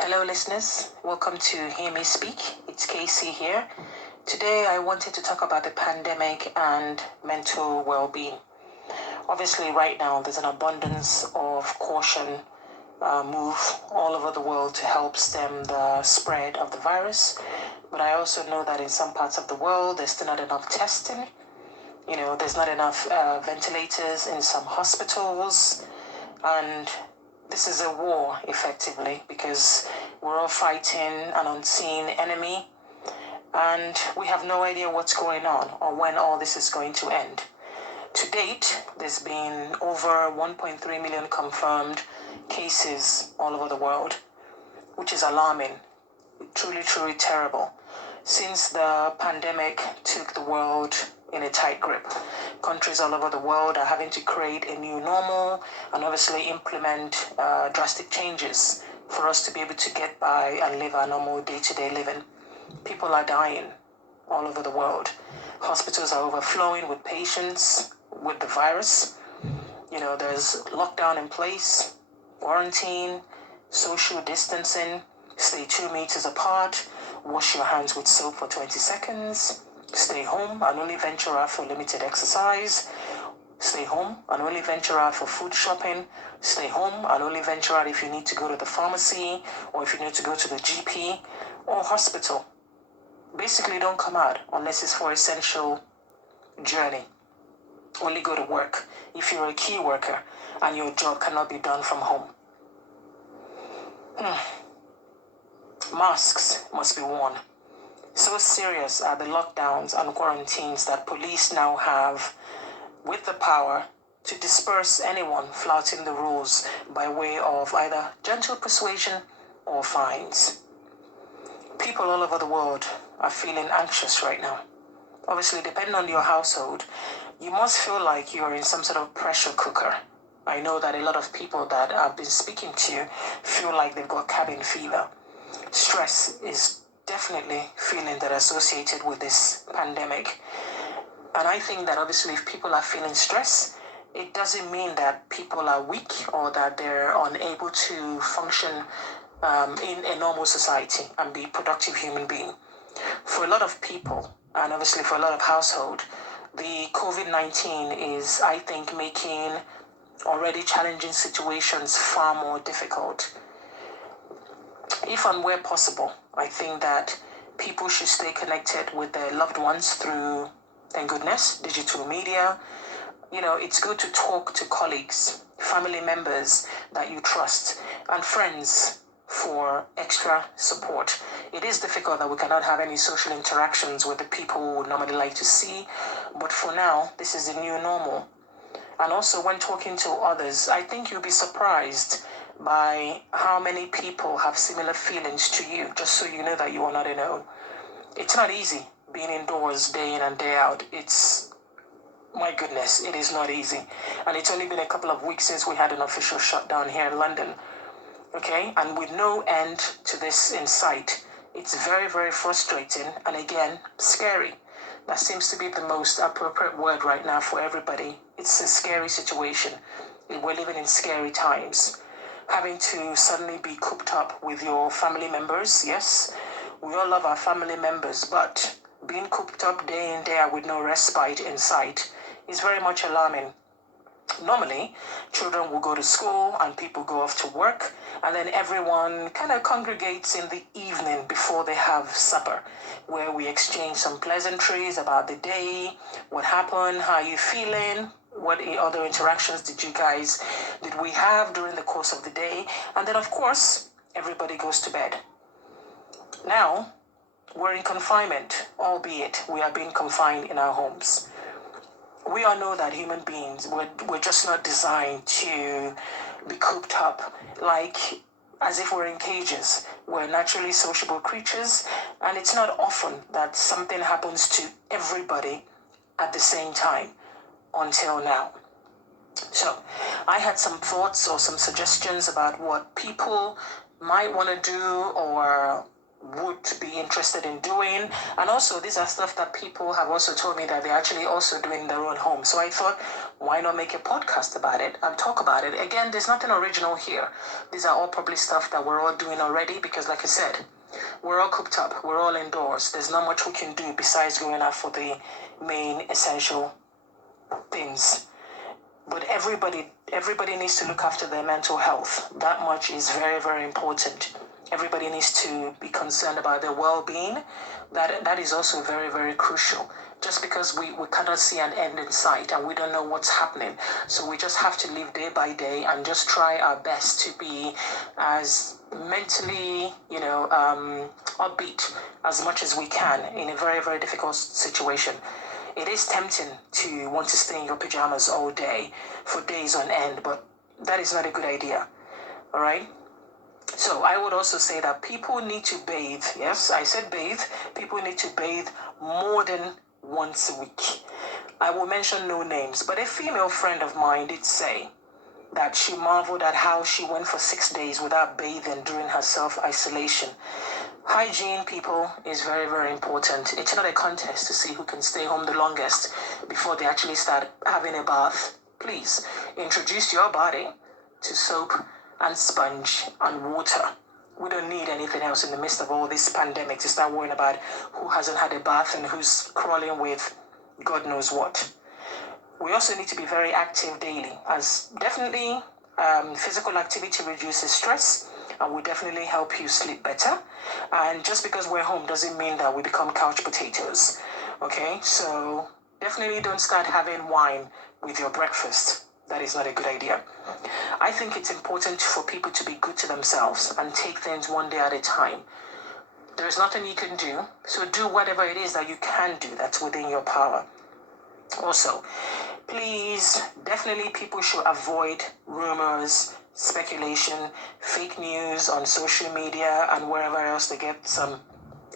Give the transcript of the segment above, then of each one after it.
Hello, listeners. Welcome to Hear Me Speak. It's Casey here. Today, I wanted to talk about the pandemic and mental well-being. Obviously, right now, there's an abundance of caution move all over the world to help stem the spread of the virus. But I also know that in some parts of the world, there's still not enough testing. There's not enough ventilators in some hospitals, and this is a war, effectively, because we're all fighting an unseen enemy, and we have no idea what's going on or when all this is going to end. To date, there's been over 1.3 million confirmed cases all over the world, which is alarming, truly, truly terrible. Since the pandemic took the world in a tight grip, countries all over the world are having to create a new normal and obviously implement drastic changes for us to be able to get by and live our normal day-to-day living. People are dying all over the world. Hospitals are overflowing with patients with the virus. There's lockdown in place, quarantine, social distancing, stay 2 meters apart, wash your hands with soap for 20 seconds, stay home and only venture out for limited exercise, stay home and only venture out for food shopping, stay home and only venture out if you need to go to the pharmacy or if you need to go to the GP or hospital. Basically, don't come out unless it's for essential journey. Only go to work if you're a key worker and your job cannot be done from home. Masks must be worn. So serious are the lockdowns and quarantines that police now have with the power to disperse anyone flouting the rules by way of either gentle persuasion or fines. People all over the world are feeling anxious right now. Obviously, depending on your household, you must feel like you're in some sort of pressure cooker. I know that a lot of people that I've been speaking to feel like they've got cabin fever. Stress is definitely feeling that associated with this pandemic. And I think that obviously if people are feeling stress, it doesn't mean that people are weak or that they're unable to function in a normal society and be productive human being. For a lot of people, and obviously for a lot of households, the COVID-19 is, I think, making already challenging situations far more difficult. If and where possible, I think that people should stay connected with their loved ones through, thank goodness, digital media. It's good to talk to colleagues, family members that you trust, and friends for extra support. It is difficult that we cannot have any social interactions with the people we would normally like to see, but for now, this is the new normal. And also, when talking to others, I think you'll be surprised by how many people have similar feelings to you, just so you know that you are not alone. It's not easy being indoors day in and day out. My goodness, it is not easy. And it's only been a couple of weeks since we had an official shutdown here in London. Okay, and with no end to this in sight, it's very, very frustrating and again, scary. That seems to be the most appropriate word right now for everybody. It's a scary situation. We're living in scary times. Having to suddenly be cooped up with your family members, yes, we all love our family members, but being cooped up day in, day out with no respite in sight is very much alarming. Normally, children will go to school and people go off to work, and then everyone kind of congregates in the evening before they have supper, where we exchange some pleasantries about the day, what happened, how you feeling, what other interactions did we have during the course of the day, and then of course, everybody goes to bed. Now, we're in confinement, albeit we are being confined in our homes. We all know that human beings, we're just not designed to be cooped up like as if we're in cages. We're naturally sociable creatures, and it's not often that something happens to everybody at the same time until now. So I had some thoughts or some suggestions about what people might want to do or would be interested in doing. And also, these are stuff that people have also told me that they're actually also doing in their own home. So I thought, why not make a podcast about it and talk about it? Again, there's nothing original here. These are all probably stuff that we're all doing already because, like I said, we're all cooped up. We're all indoors. There's not much we can do besides going out for the main essential things. But everybody needs to look after their mental health. That much is very, very important. Everybody needs to be concerned about their well-being. That is also very, very crucial. Just because we cannot see an end in sight and we don't know what's happening. So we just have to live day by day and just try our best to be as mentally, upbeat as much as we can in a very, very difficult situation. It is tempting to want to stay in your pajamas all day for days on end, but that is not a good idea. All right? So I would also say that people need to bathe. Yes, I said bathe. People need to bathe more than once a week. I will mention no names, but a female friend of mine did say that she marveled at how she went for 6 days without bathing during her self-isolation. Hygiene, people, is very, very important. It's not a contest to see who can stay home the longest before they actually start having a bath. Please, introduce your body to soap and sponge and water. We don't need anything else in the midst of all this pandemic to start worrying about who hasn't had a bath and who's crawling with God knows what. We also need to be very active daily, as definitely physical activity reduces stress and will definitely help you sleep better. And just because we're home doesn't mean that we become couch potatoes. Okay, so definitely don't start having wine with your breakfast. That is not a good idea. I think it's important for people to be good to themselves and take things one day at a time. There's nothing you can do, so do whatever it is that you can do that's within your power. Also, please, definitely people should avoid rumors, speculation, fake news on social media and wherever else they get some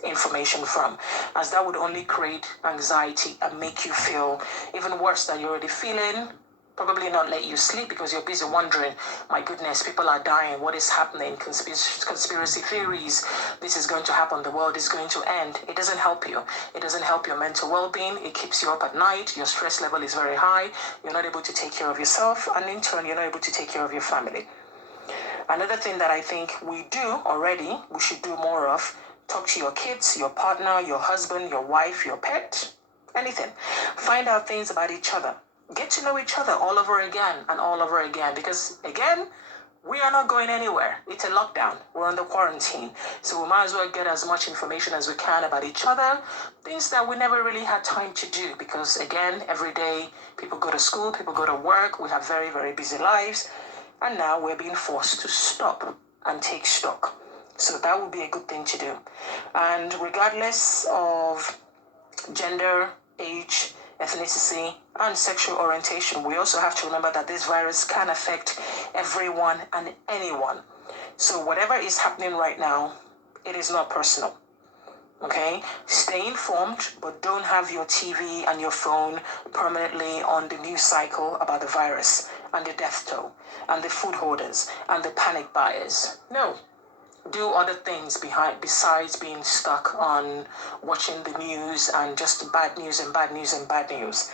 information from, as that would only create anxiety and make you feel even worse than you're already feeling. Probably not let you sleep because you're busy wondering, my goodness, people are dying, what is happening, conspiracy theories, this is going to happen, the world is going to end. It doesn't help you. It doesn't help your mental well-being. It keeps you up at night. Your stress level is very high. You're not able to take care of yourself, and in turn, you're not able to take care of your family. Another thing that I think we do already, we should do more of, talk to your kids, your partner, your husband, your wife, your pet, anything. Find out things about each other. Get to know each other all over again and all over again, because again, we are not going anywhere. It's a lockdown. We're under quarantine. So we might as well get as much information as we can about each other, things that we never really had time to do because, again, every day people go to school, people go to work, we have very, very busy lives, and now we're being forced to stop and take stock. So that would be a good thing to do. And regardless of gender, age, ethnicity, and sexual orientation, we also have to remember that this virus can affect everyone and anyone. So whatever is happening right now, it is not personal. Okay? Stay informed, but don't have your TV and your phone permanently on the news cycle about the virus and the death toll and the food hoarders and the panic buyers. No. Do other things besides being stuck on watching the news and just bad news and bad news and bad news.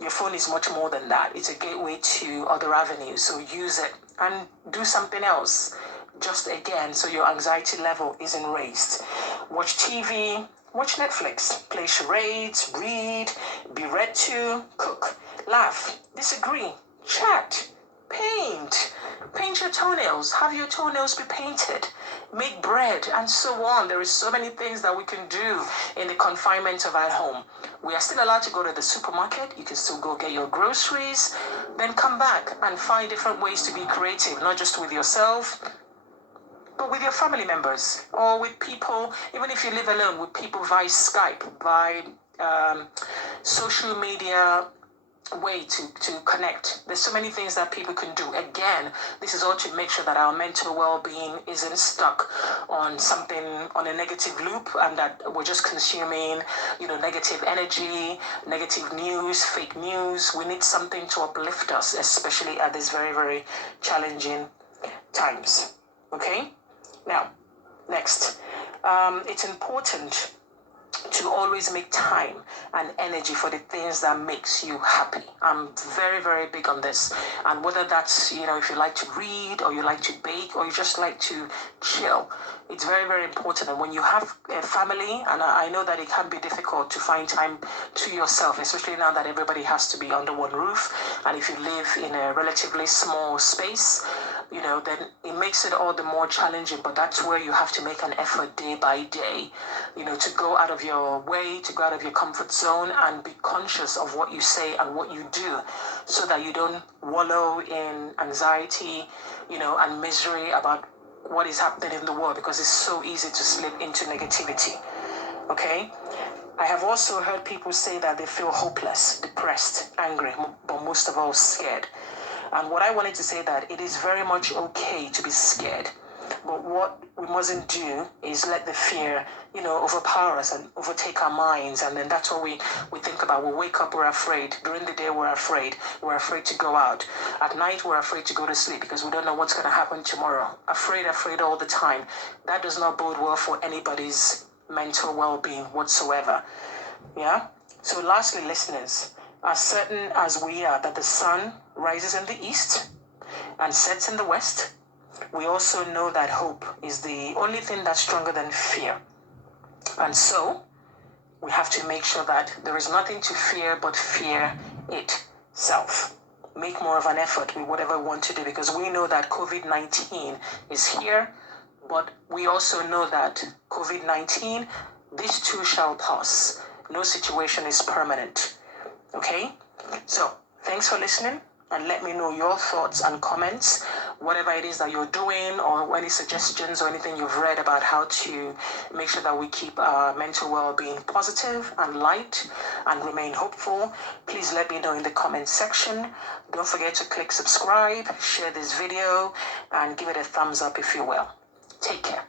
Your phone is much more than that. It's a gateway to other avenues. So use it and do something else. Just again, so your anxiety level isn't raised. Watch TV, watch Netflix, play charades, read, be read to, cook, laugh, disagree, chat, paint your toenails, have your toenails be painted, make bread, and so on. There is so many things that we can do in the confinement of our home. We are still allowed to go to the supermarket. You can still go get your groceries, then come back and find different ways to be creative, not just with yourself, but with your family members or with people, even if you live alone, with people via Skype, by social media way to connect. There's so many things that people can do. Again, this is all to make sure that our mental well-being isn't stuck on something, on a negative loop, and that we're just consuming, negative energy, negative news, fake news. We need something to uplift us, especially at these very, very challenging times. Okay? Now, next. it's important to always make time and energy for the things that makes you happy. I'm very, very big on this. And whether that's, if you like to read or you like to bake or you just like to chill, it's very, very important. And when you have a family, and I know that it can be difficult to find time to yourself, especially now that everybody has to be under one roof. And if you live in a relatively small space, then it makes it all the more challenging. But that's where you have to make an effort day by day, to go out of your way, to go out of your comfort zone and be conscious of what you say and what you do so that you don't wallow in anxiety, and misery about what is happening in the world, because it's so easy to slip into negativity. Okay? I have also heard people say that they feel hopeless, depressed, angry, but most of all scared. And what I wanted to say that it is very much okay to be scared. But what we mustn't do is let the fear, overpower us and overtake our minds. And then that's what we think about. We wake up, we're afraid. During the day, we're afraid. We're afraid to go out. At night, we're afraid to go to sleep because we don't know what's going to happen tomorrow. Afraid all the time. That does not bode well for anybody's mental well-being whatsoever. Yeah? So lastly, listeners, as certain as we are that the sun rises in the east and sets in the west, we also know that hope is the only thing that's stronger than fear. And so, we have to make sure that there is nothing to fear but fear itself. Make more of an effort with whatever we want to do, because we know that COVID-19 is here, but we also know that COVID-19, this too shall pass. No situation is permanent. Okay? So, thanks for listening, and let me know your thoughts and comments, whatever it is that you're doing, or any suggestions or anything you've read about how to make sure that we keep our mental well-being positive and light and remain hopeful. Please let me know in the comments section. Don't forget to click subscribe, share this video, and give it a thumbs up if you will. Take care.